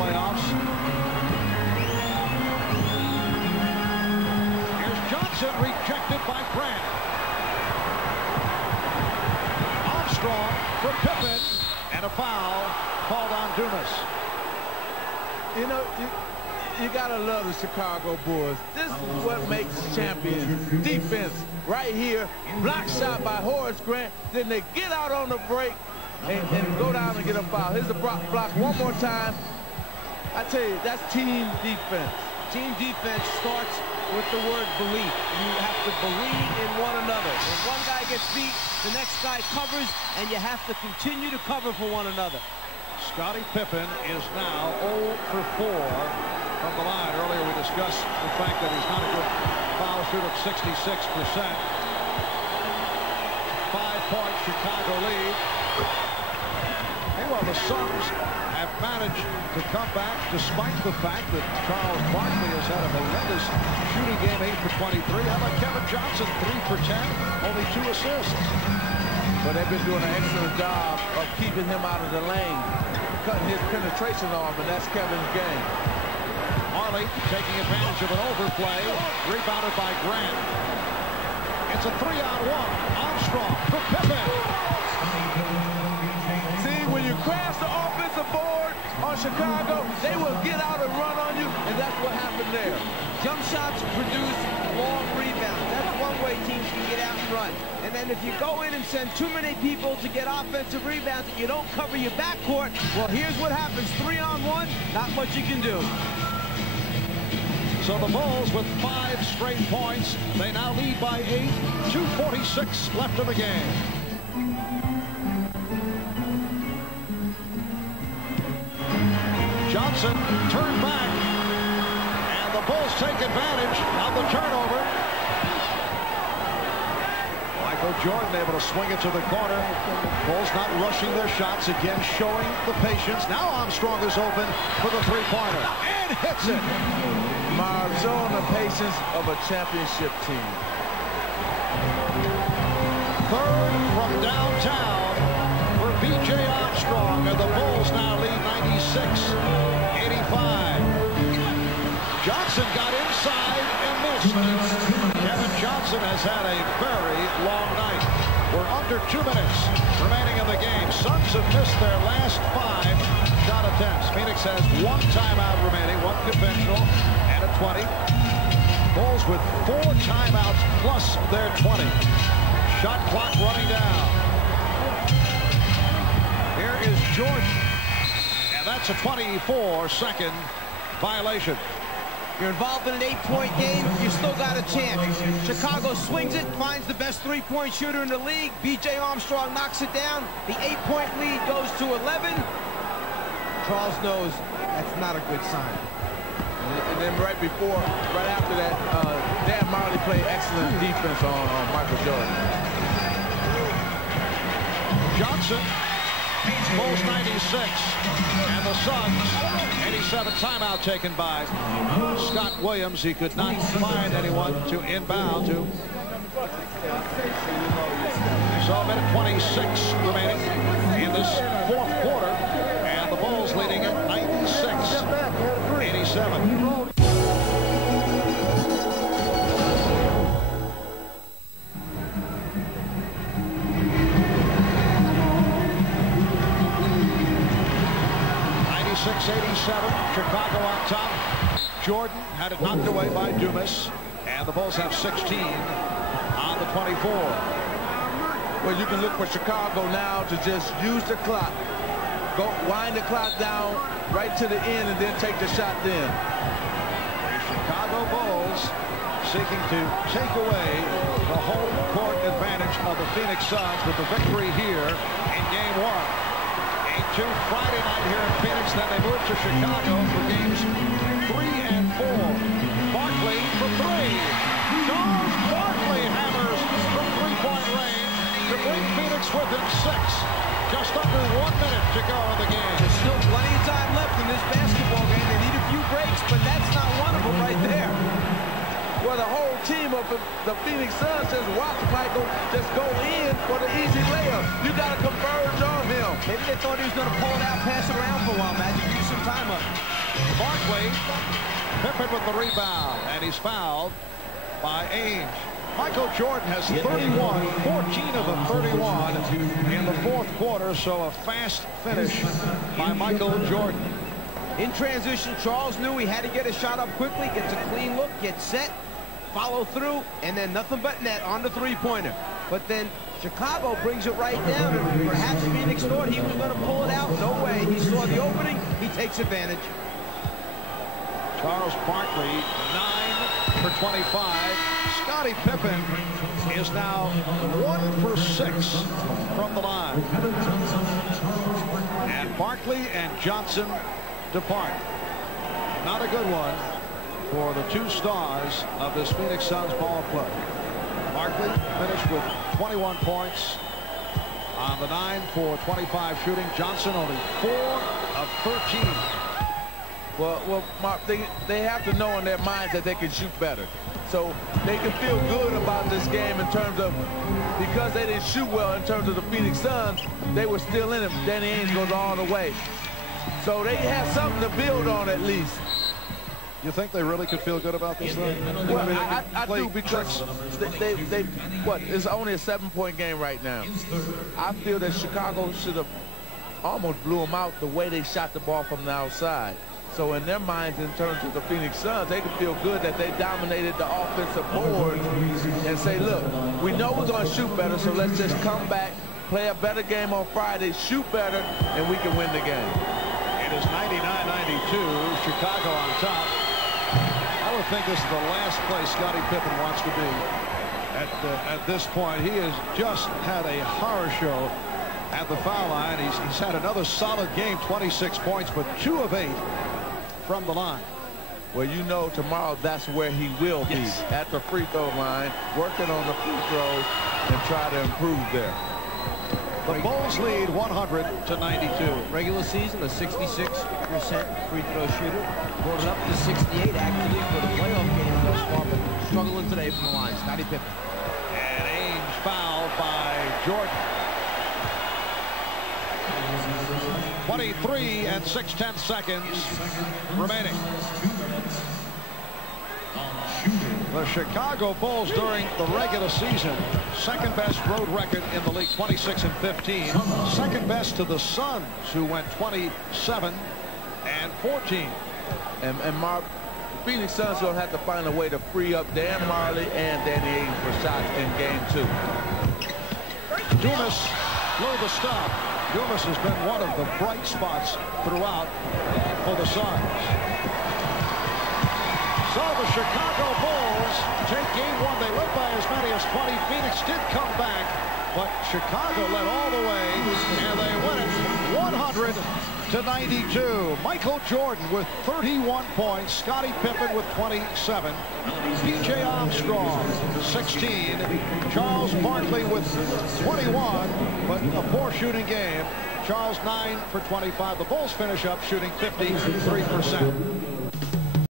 playoffs. Here's Johnson, rejected by Grant. Armstrong for Pippen, and a foul called on Dumas. You know, you gotta love the Chicago Bulls. This is what makes champions. Defense right here, block shot by Horace Grant. Then they get out on the break and go down and get a foul. Here's the block one more time. I tell you, that's team defense. Team defense starts with the word belief. You have to believe in one another. When one guy gets beat, the next guy covers, and you have to continue to cover for one another. Scottie Pippen is now 0 for 4 from the line. Earlier we discussed the fact that he's not a good foul shooter at 66%. 5-point Chicago lead. Meanwhile, the Suns have managed to come back despite the fact that Charles Barkley has had a horrendous shooting game, 8 for 23. How about Kevin Johnson, 3 for 10, only 2 assists. But they've been doing an excellent job of keeping him out of the lane, cutting his penetration off, and that's Kevin's game. Marley taking advantage of an overplay, rebounded by Grant. It's a 3-on-1. Armstrong for Pippen. See, when you crash the offensive board on Chicago, they will get out and run on you, and that's what happened there. Jump shots produce long rebounds. That's one way teams can get out and run. And then if you go in and send too many people to get offensive rebounds and you don't cover your backcourt, well, here's what happens. 3-on-1, not much you can do. So the Bulls with 5 straight points. They now lead by 8. 2:46 left in the game. Johnson turned back, and the Bulls take advantage of the turnover. Michael Jordan able to swing it to the corner. Bulls not rushing their shots, again showing the patience. Now Armstrong is open for the three-pointer and hits it. Marv, showing the patience of a championship team. Third from downtown for B.J. Armstrong, and the Bulls now lead 96-85. Johnson got inside and missed. Kevin Johnson has had a very long night. We're under 2 minutes remaining in the game. Suns have missed their last 5 shot attempts. Phoenix has 1 timeout remaining, 1 conventional, and a 20. Bulls with 4 timeouts plus their 20. Shot clock running down. Here is Jordan, and that's a 24-second violation. You're involved in an 8-point game, you still got a chance. Chicago swings it, finds the best 3-point shooter in the league. B.J. Armstrong knocks it down. The 8-point lead goes to 11. Charles knows that's not a good sign. And then right after that, Dan Marley played excellent defense on Michael Jordan. Johnson, Bulls 96, and the Suns 87. Timeout taken by Scott Williams. He could not find anyone to inbound to. So a minute 26 remaining in this 4th quarter, and the Bulls leading at 96-87. Chicago on top. Jordan had it knocked away by Dumas, and the Bulls have 16 on the 24. Well, you can look for Chicago now to just use the clock. Go wind the clock down right to the end and then take the shot then. The Chicago Bulls seeking to take away the home court advantage of the Phoenix Suns with the victory here in Game 1. 8-2 Friday night here in Phoenix. Then they move to Chicago for games 3 and 4. Barkley for 3. Charles Barkley hammers from 3-point range to bring Phoenix within 6. Just under 1 minute to go in the game. There's still plenty of time left in this basketball game. They need a few breaks, but that's not one of them right there. Well, the whole team of the Phoenix Suns says watch Michael just go in for the easy layup. You got to converge on him. Maybe they thought he was going to pull it out, pass it around for a while, Magic. Do some time up. Barkley, Pippen with the rebound, and he's fouled by Ainge. Michael Jordan has 31, 14 of the 31 in the fourth quarter, so a fast finish by Michael Jordan. In transition, Charles knew he had to get a shot up quickly, gets a clean look, gets set, follow through, and then nothing but net on the three-pointer. But then Chicago brings it right down, and perhaps Phoenix thought he was going to pull it out. No way. He saw the opening. He takes advantage. Charles Barkley, 9 for 25. Scottie Pippen is now 1 for 6 from the line. And Barkley and Johnson depart. Not a good one for the two stars of this Phoenix Suns ball club. Barkley finished with 21 points on the 9 for 25 shooting. Johnson only 4 of 13. Well, Mark, they have to know in their minds that they can shoot better. So they can feel good about this game in terms of, because they didn't shoot well in terms of the Phoenix Suns, they were still in it. Danny Ainge goes all the way. So they have something to build on at least. You think they really could feel good about this thing? Well, I do, because it's only a 7-point game right now. I feel that Chicago should have almost blew them out the way they shot the ball from the outside. So in their minds, in terms of the Phoenix Suns, they can feel good that they dominated the offensive board and say, look, we know we're going to shoot better, so let's just come back, play a better game on Friday, shoot better, and we can win the game. It is 99-92, Chicago on top. I would think this is the last place Scottie Pippen wants to be at this point. He has just had a horror show at the foul line. He's had another solid game, 26 points, but 2 of 8 from the line. Well, you know, tomorrow that's where he will be, at the free throw line, working on the free throws and try to improve there. The Bulls lead 100-92. Regular season, a 66% free throw shooter. Brought it up to 68 actually for the playoff game thus far, but struggling today from the line. Scottie Pippen. And Ainge fouled by Jordan. 23 and 6/10 seconds remaining. The Chicago Bulls during the regular season, second best road record in the league, 26 and 15. Second best to the Suns, who went 27 and 14. And Mark, the Phoenix Suns will have to find a way to free up Dan Marley and Danny Ainge for shots in game 2. Dumas blew the stop. Dumas has been one of the bright spots throughout for the Suns. So the Chicago Bulls take game 1. They led by as many as 20. Phoenix did come back, but Chicago led all the way, and they win it 100-92. Michael Jordan with 31 points. Scottie Pippen with 27. B.J. Armstrong, 16. Charles Barkley with 21, but a poor shooting game. Charles 9 for 25. The Bulls finish up shooting 53%.